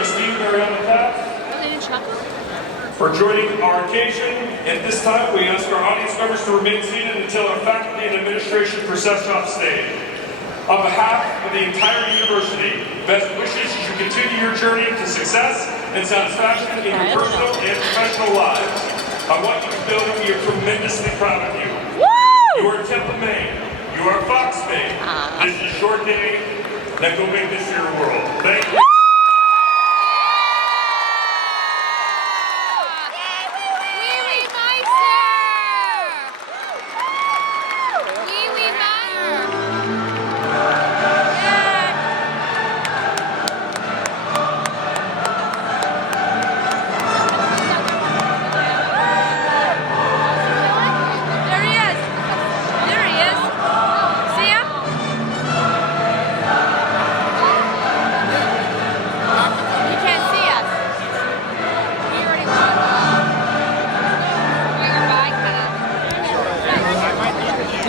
Trustee Mariana Path for joining our occasion. At this time, we ask our audience members to remain seated until our faculty and administration procession off stage. On behalf of the entire university, best wishes as you continue your journey to success and satisfaction in your personal and professional lives. I want you to know that we are tremendously proud of you. You are Temple, Maine. You are Fox, Maine. This is your day. Now go make this your world. Thank you.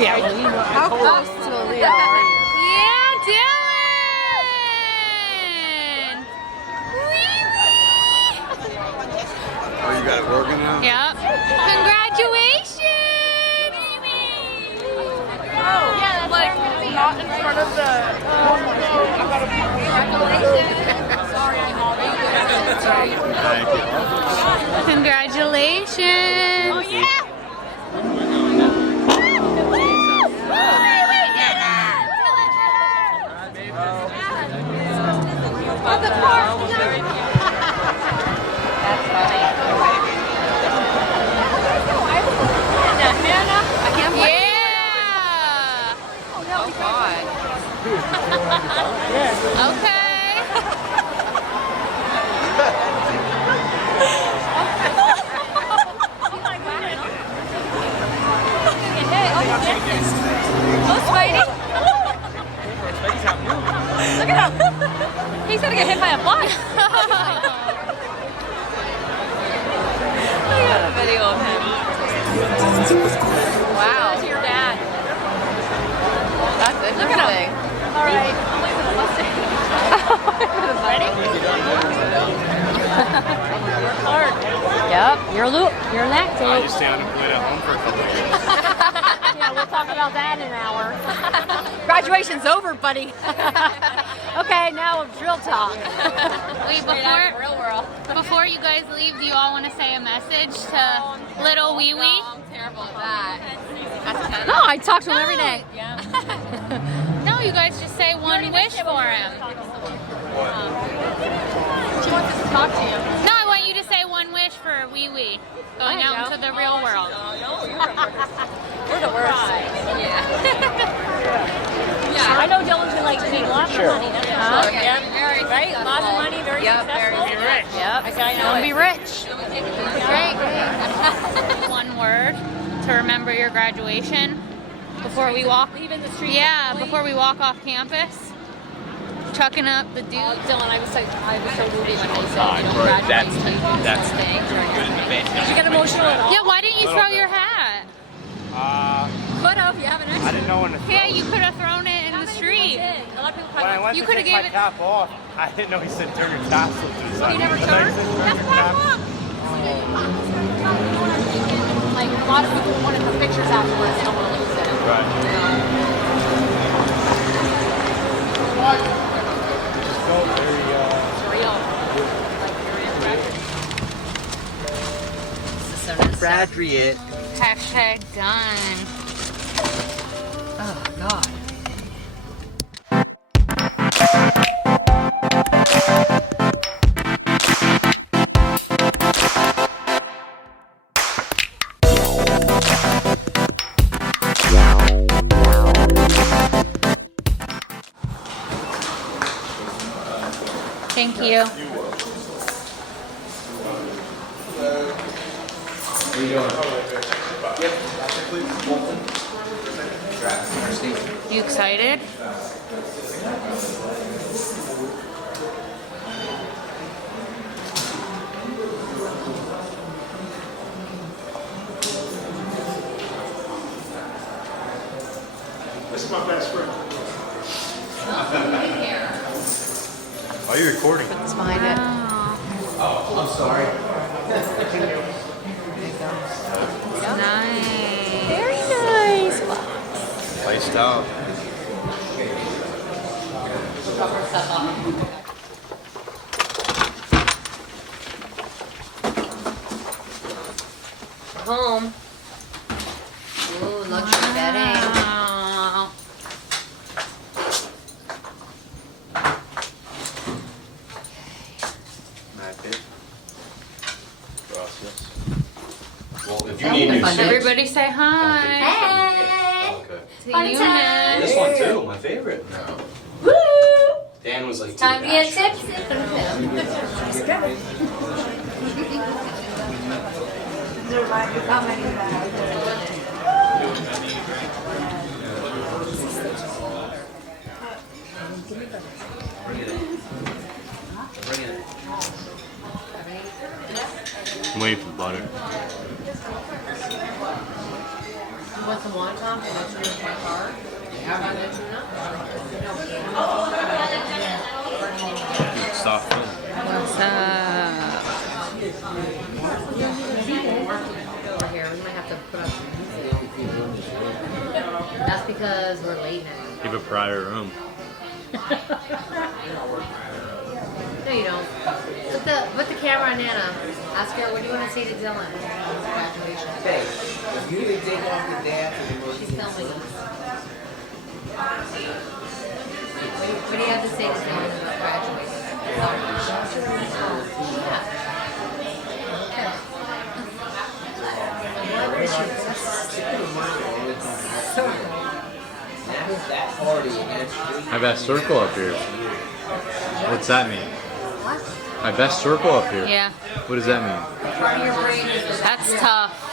How close to Aaliyah are you? Yeah, Dylan! Oh, you got it working now? Yep. Congratulations! Oh, yeah, like not in front of the. Congratulations! Oh yeah! Okay. Oh, Spidey! Look at him! He's gonna get hit by a fly. I got a video of him. Wow. That's your dad. That's Look at him. All right. Ready? Work hard. Yep, you're next. I just stay unemployed at home for a couple of years. Yeah, we'll talk about that in an hour. Graduation's over, buddy. Okay, now drill talk. Wait, before you guys leave, do you all want to say a message to little Wee Wee? I'm terrible at that. No, I talk to him every day. Yeah. No, you guys just say one wish for him. She wants us to talk to you. No, I want you to say one wish for Wee Wee going out into the real world. We're the worst. Yeah. I know Dylan's gonna like to make lots of money. Yeah, very right? Lots of money, very successful. Very rich. Yep. I said I know Don't it. be rich. Great. One word to remember your graduation before we walk. Leaving the street. Yeah, before we walk off campus. Chucking up the dude. Dylan, I was so moving when they said, Fine, you know, right, graduating that's thing. good in the band. Did you get emotional at all? Yeah, why didn't you throw your hat? Could have. You have an I extra. didn't know when to throw Yeah, it. you could have thrown it in the street. A lot of people When I probably went You to coulda take my gave it- cap off, I didn't know he said turn your tassel to the side. you never He said, turned? turn That's your what I cap. want. Like, a lot of people want to put pictures afterwards. They don't want to lose it. Right. Just felt very, It's real. Like, Graduate. Hashtag done. oh, God. Thank you. You excited? This is my best friend. Are you recording? It's behind it. Nice. Very nice. Spiced out. Home. Ooh, luxury bedding. Wow. Gracias. Well, if you need new seats. Everybody say hi Hey. Okay. to Fun Eunice. time. This one too, my favorite. No. Woo! Dan was like, Time to too get passionate. I'm waiting for butter. You want some wonton for next year's my car? Soft food. What's up? Over here, we might have to put up some music. That's because we're late now. Give a prior room. No, you don't. Put the camera on Nana. Ask her, what do you want to say to Dylan? Graduation. Hey, if you didn't take off the dance and the She's filming us. What do you have to say to Dylan about graduating? Yeah. that party and that's My best circle up here. What's that mean? My best circle up here. Yeah, What does that mean? that's tough.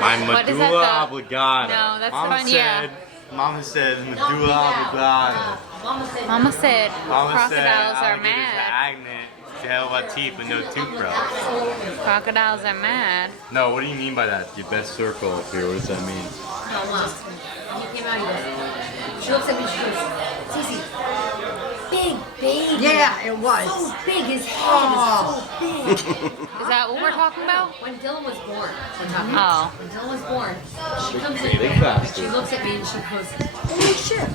My What is medulla that, though? oblongata. No, that's Mama fun, yeah. said, Mama said medulla oblongata. Mama said, Mama said Mama said crocodiles are alligators mad. stagnant. She had about teeth but no toothbrush. Crocodiles are mad. No, what do you mean by that? Your best circle up here. What does that mean? no, Mom. He came out, he goes, she looks at me, she goes, Cece, big baby. Yeah, it was. So big, his head is so big. Is that what we're talking about? When Dylan was born, we're talking Oh. when Dylan was born, she comes in Big there, bastard. she looks at me and she goes, Holy shit.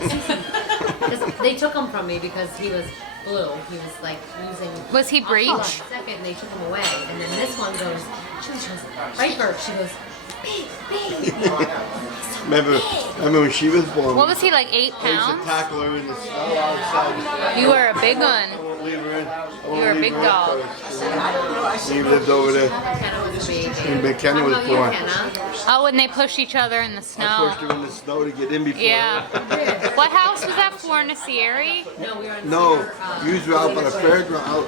because they took him from me because he was blue. He was like losing. Was he breech? Second, and they took him away, and then this one goes, she goes, right, Bert, she goes, big, big. Remember when she was born? What was he, like 8 I used to pounds? tackle her in the snow outside. You were a big I one. won't leave her in. I won't You were a leave big her in dog. first. He lived over there. Kenna was a baby. When McKenna was How about you, born. Kenna? Oh, when they push each other in the I snow. pushed her in the snow to get in before. Yeah. What house was that? Fornacieri? No, we were on No, Cedar, usually out by the fairground.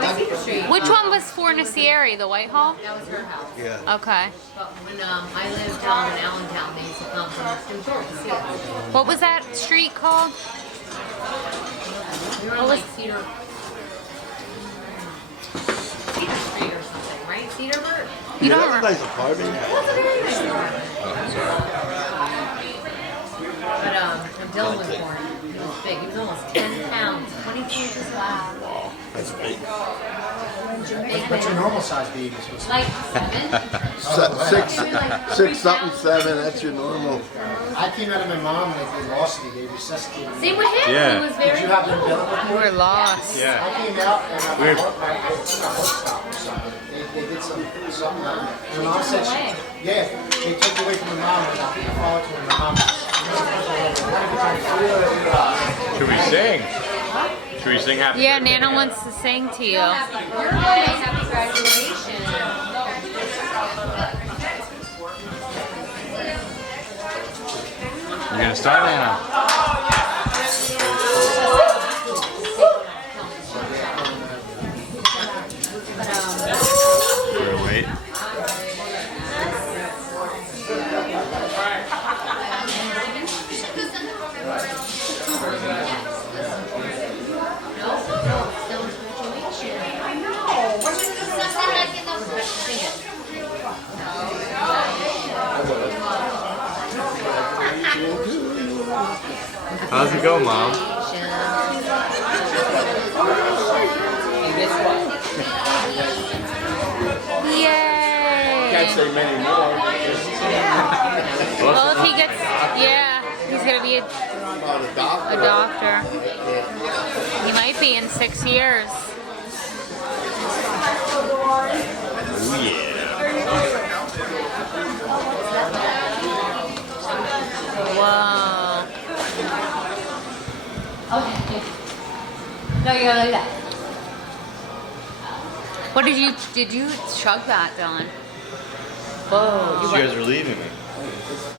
by Cedar Street. Which one was Fornacieri? The Whitehall? That was her house. Yeah. Okay. But when I lived down in Allentown, they used to come from New to see us. What was that street called? We were on like Cedar Street or something, right? Cedar Bert? You Yeah, don't that's a nice apartment. That's a very nice apartment. But when Dylan was born, he was big. He was almost 10 pounds, 22 inches long. That's big. What's your normal size babies? What's Like 7. Six something, 7. That's your normal. I came out of my mom and they lost me. They resuscitated me. Same with him. Yeah. He was Did very. you have the umbilical We were lost. Yeah. I came out and I Weird. hook stopped or something. They did something on it. And my mom said, away. yeah, they took away from my mom and I followed to my mom. Should we sing? Should we sing happy Yeah, birthday? Nana wants to sing to you. Happy birthday, happy graduation. You're gonna start, Nana? We're gonna wait. How's it go, Mom? Yay! Can't say many more. Well, if he gets, yeah, he's gonna be About a doctor. a doctor. He might be in 6 years. Oh yeah. Whoa. Okay. No, you gotta do that. What did you chug that, Dylan? Whoa. You guys are leaving me.